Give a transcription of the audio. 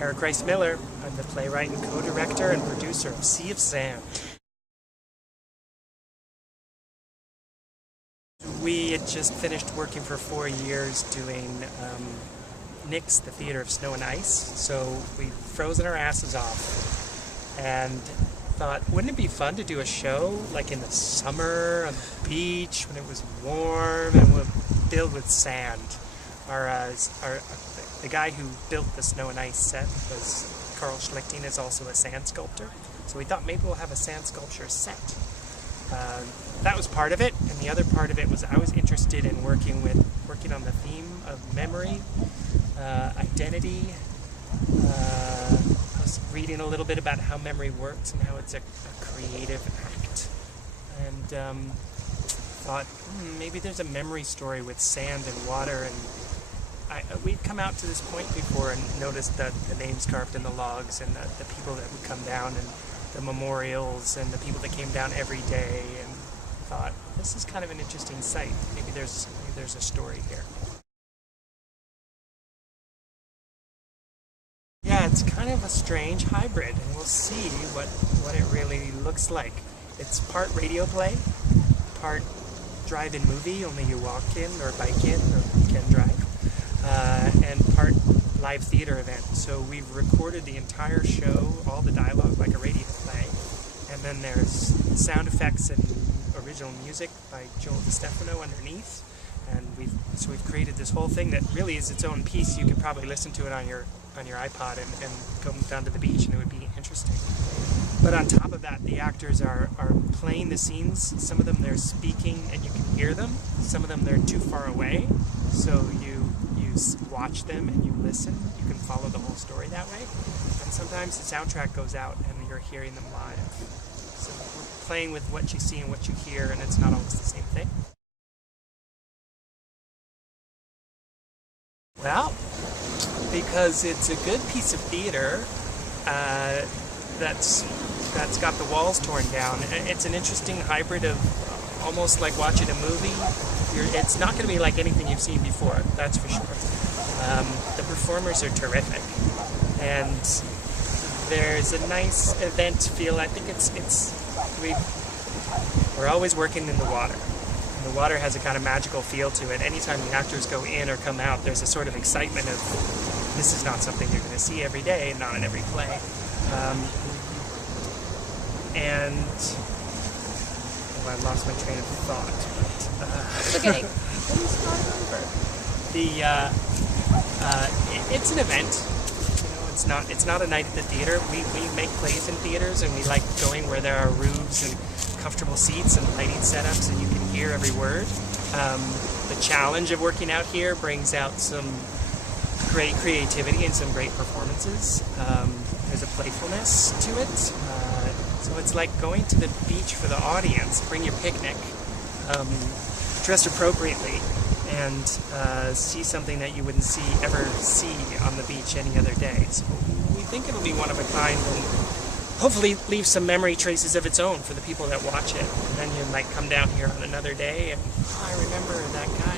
Eric Rice Miller. I'm the playwright and co-director and producer of Sea of Sand. We had just finished working for 4 years doing Nick's, the Theater of Snow and Ice, so we'd frozen our asses off and thought, wouldn't it be fun to do a show like in the summer on the beach when it was warm and filled with sand. The guy who built the Snow and Ice set was Carl Schlichting, is also a sand sculptor, so we thought maybe we'll have a sand sculpture set. That was part of it, and the other part of it was I was interested in working on the theme of memory, identity. I was reading a little bit about how memory works and how it's a creative act, and thought maybe there's a memory story with sand and water. And we'd come out to this point before and noticed that the names carved in the logs and the people that would come down and the memorials and the people that came down every day, and thought this is kind of an interesting site. Maybe there's a story here. Yeah, it's kind of a strange hybrid, and we'll see what it really looks like. It's part radio play, part drive-in movie, only you walk in or bike in or you can drive, and part live theater event. So we've recorded the entire show, all the dialogue like a radio play, and then there's sound effects and original music by Joel DiStefano underneath, and we've created this whole thing that really is its own piece. You could probably listen to it on your iPod and go down to the beach, and it would be interesting. But on top of that, the actors are playing the scenes. Some of them they're speaking and you can hear them. Some of them they're too far away, so you watch them and you listen. You can follow the whole story that way. And sometimes the soundtrack goes out and you're hearing them live. So we're playing with what you see and what you hear, and it's not always the same thing. Well, because it's a good piece of theater that's got the walls torn down. It's an interesting hybrid of almost like watching a movie. It's not going to be like anything you've seen before, that's for sure. The performers are terrific, and there's a nice event feel. I think we're always working in the water. And the water has a kind of magical feel to it. Anytime the actors go in or come out, there's a sort of excitement of this is not something you're going to see every day, not in every play. I lost my train of thought. It's okay. It's an event. You know, it's not a night at the theater. We make plays in theaters, and we like going where there are roofs and comfortable seats and lighting setups, and you can hear every word. The challenge of working out here brings out some great creativity and some great performances. There's a playfulness to it. So it's like going to the beach for the audience. Bring your picnic, dress appropriately, and see something that you wouldn't ever see on the beach any other day. So we think it'll be one of a kind, and hopefully leave some memory traces of its own for the people that watch it. And then you might come down here on another day and, I remember that guy